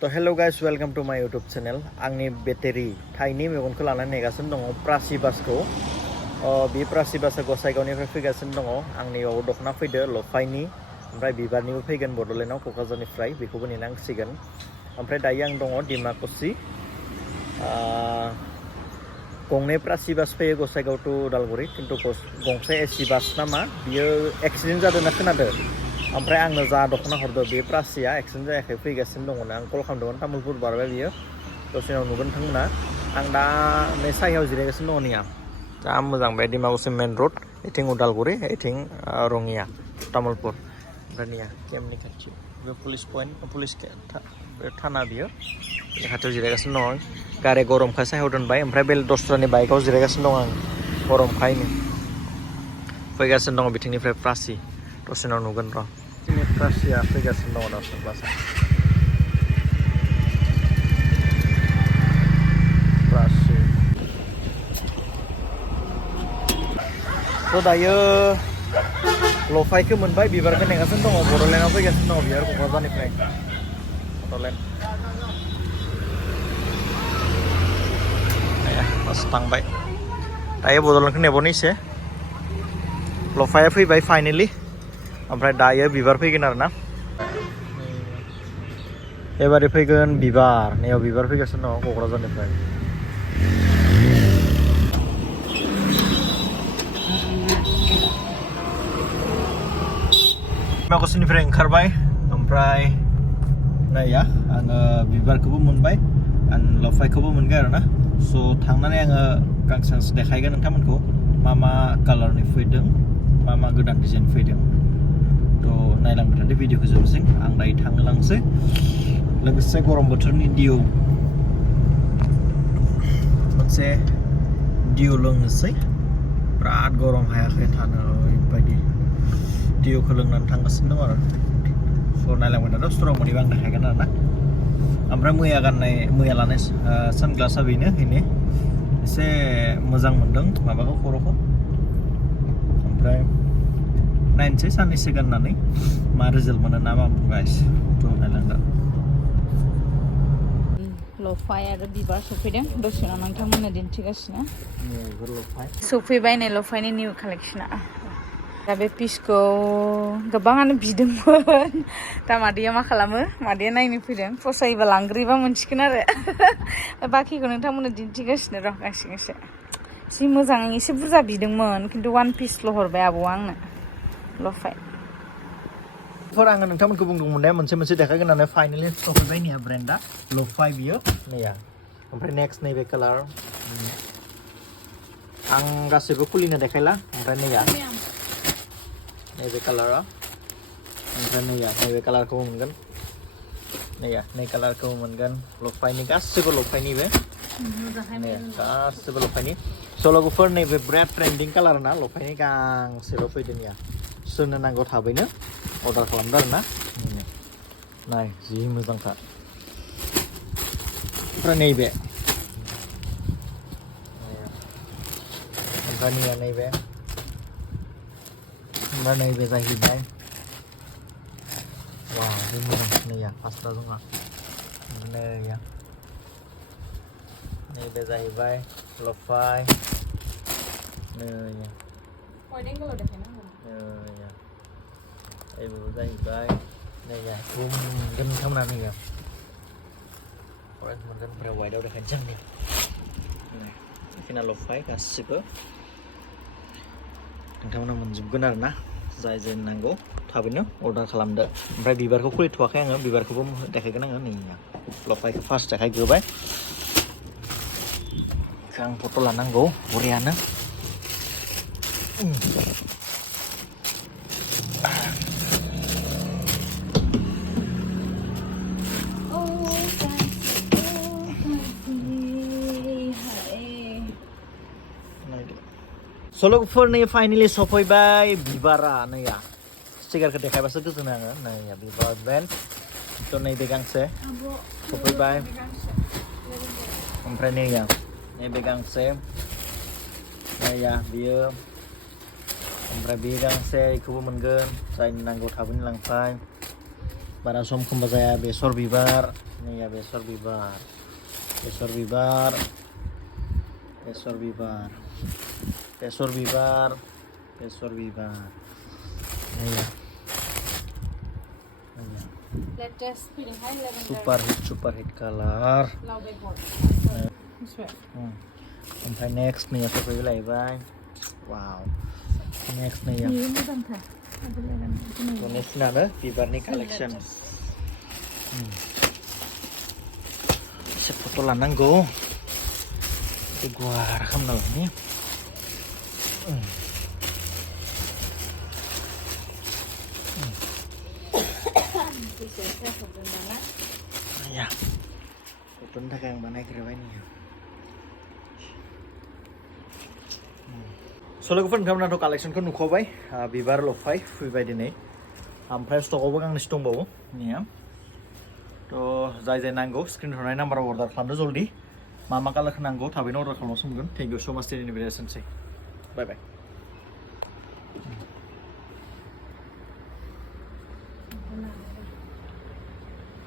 तो hello guys welcome to माय YouTube channel आंनि बेटारि थाइनि मेगनखौ लानानै नेगासिनो दङ प्रासि बासखौ बे प्रासि बासआ गसाइगावनिफ्राय फैगासिनो दङ आंनियाव दखना फैदो लफायनि ओमफ्राय बिबारनिबो फैगोन बडलेण्डआव क'क्राझारनिफ्राय बेखौबो नेनांसिगोन ओमफ्राय दायो आं दङ डिमाकुसि गंनै प्रासि बास फैयो गसाइगाव टु उदालगुरि खिन्थु गंसे एसि बास नामा बियो एक्सिडेन्ट जादों होनना खोनादों ओमफ्राय आंनो जा दखना हरदो बे प्रासिया एक्सिडेन्ट जायाखै फैगासिनो दङ आं कल खालामदोंमोन तामुलपुर बारबाय बियो दसे उनाव नुगोन नोंथांमोना आं दा नै सायाव जिरायगासिनो दङ नैया जा मोजां बे डिमाकुसि मेन रड इथिं उदालगुरि इथिं रङिया तामुलपुर ओमफ्राय नैया केम्पनि खाथि बे पुलिस पइन्ट पुलिस थाना बियो बे खाथियाव जिरायगासिनो दङ गारि गरमखाय सायाव दोनबाय ओमफ्राय बे दस्रानि बाइकआव जिरायगासिनो दं आं गरमखायनो फैगासिनो दङ बिथिंनिफ्राय प्रासि दसे उनाव नुगोन र' जोंनि प्रासिया फैगासिनो दङ दसे बासआ प्रासि थ' दायो लफायखौ मोनबाय बिबारखौ नेगासिनो दङ बडलेण्डआव फैगासिनो दङ बिबार क'क्राझारनिफ्राय बडलेण्ड बास थांबाय दायो बडलेण्डखौ नेबावनो एसे लफाया फैबाय फाइनेलि ओमफ्राय दायो बिबार फैगोन आरोना एबारै फैगोन बिबार नैयाव बिबार फैगासिनो दङ क'क्राझारनिफ्राय डिमाकुसिनिफ्राय ओंखारबाय ओमफ्राय नाया आङो बिबारखौबो मोनबाय आरो लफायखौबो मोनगोन आरोना स' थांनानै आङो गांसे देखायगोन नोंथांमोनखौ मा कालारनि फैदों मा गोदान डिजाइन फैदों थ' नायलांबाय थादो भिडिअखौ जोबसै आं दायो थांलांसै लोगोसे गरम बोथोरनि दिउ मोनसे दिउ लोंनोसै बिराद गरम हायाखै थानो ओरैबायदि दिउखौ लोंनानै थांगासिनो दं आरो स' नायलांबाय थादो स्ट'राव मोनैबा आं देखायगोन आरोना ओमफ्राय मैया लानाय सानग्लासआ बेनो एसे मोजां मोनदों माबाखौ खर'खौ ओमफ्राय नायनोसै साननैसो गाननानै मा रिजाल्ट मोनो ना मा गाइस थ' नायलांदो लफाय आरो बिबार सफैदों दसे उनाव नोंथांमोननो दिन्थिगासिनो सफैबाय नै लफायनि निउ कालेक्सना दा बे पिसखौ गोबाङानो बिदोंमोन दा मादैया मा खालामो मादैया नायनो फैदों फसायोबा लांग्रोयोबा मोनसिगोन आरो बाखिखौ नोंथांमोननो दिन्थिगासिनो र' गांसे जि मोजां एसे बुरजा बिदोंमोन खिन्थु वान पिसल' हरबाय आबौआ आंनो लफाय आङो नोंथांमोनखौ बुंदोंमोन ने मोनसे देखायगोन होननानै फाइनेलि सफैबाय नैया ब्रेन्डआ लफाय बियो नैया ओमफ्राय नेक्स्ट नैबे कालार आं गासैबो खुलिनो देखायला ओमफ्राय नैया नैबे कालारा ओमफ्राय नैया नैबे कालारखौबो मोनगोन नैया नै कालारखौबो मोनगोन लफायनि गासैबो लफायनि बे गासैबो लफायनि सल'गुफोर नैबे बिराद ट्रेन्डिं कालार ना लफायनि गांसेल' फैदों या सोरनो नांगौ थाबैनो अर्डार खालामदो आरोना नाय जि मोजांखा ओमफ्राय नैबे ओमफ्राय नैया नैबे ओमफ्राय नैबे जाहैबाय वाव जि मोजां नैया फार्स्टआ जोंहा नैबे जाहैबाय लफाय नैया एबो जाहैबाय नैया मोनगोन नोंथांमोना नैया अरेन्ज मोनगोन ओमफ्राय वाइटआव देखायनोसै आं बेखिना लफाय गासिबो नोंथांमोना मोनजोबगोन आरोना जाय नांगौ थाबैनो अर्डार खालामदो ओमफ्राय बिबारखौ खुलिथ'वाखै आङो बिबारखौबो देखायगोन आङो नैया लफायखौ फार्स्ट देखायग्रोबाय आं फट' लानांगौ बरियानो सल'गुफोर नै फाइनेलि सफैबाय बिबारा नैया स्टिकारखौ देखायबासो गोजोनो आङो नैया बिबार ब्रेन्ड थ' नैबे गांसे सफैबाय ओमफ्राय नैया नैबे गांसे नैया बियो ओमफ्राय बे गांसे बेखौबो मोनगोन जायनि नांगौ थाबैनो लांफाय बारा सम खोमबा जाया बेसर बिबार नैया बेसर बिबार बेसर बिबार बेसर बिबार बेसर बिबार बेसर बिबार नैया Latest फैदोंहाय lavender सुपार हिट कालार लाव बेगर मिथिबाय ओमफ्राय नेक्स्ट नैया सफैलायबाय वाव नेक्स्ट नैया बेयो मोजांथार नेक्स्टनानो बिबारनि कालेक्सन एसे फट' लानांगौ एसे गुवार खालामना लानि ya फट'नि थाखाय आं बानायग्रोबाय nih सल'फोर नोंथांमोनाथ' कालेक्सनखौ नुखाबाय बिबार लफाय फैबाय दिनै ओमफ्राय स्टकआवबो गांनैसो दंबावो निया थ' जाय नांगौ स्क्रिन हरनाय नाम्बाराव अर्डार खालामदो जल्दि मा मा कालारखौ नांगौ थाबैनो अर्डार खालामनो सोंगोन थेंक इउ स' माच दिनैनि भिडिअ एसेनोसै बाय बाय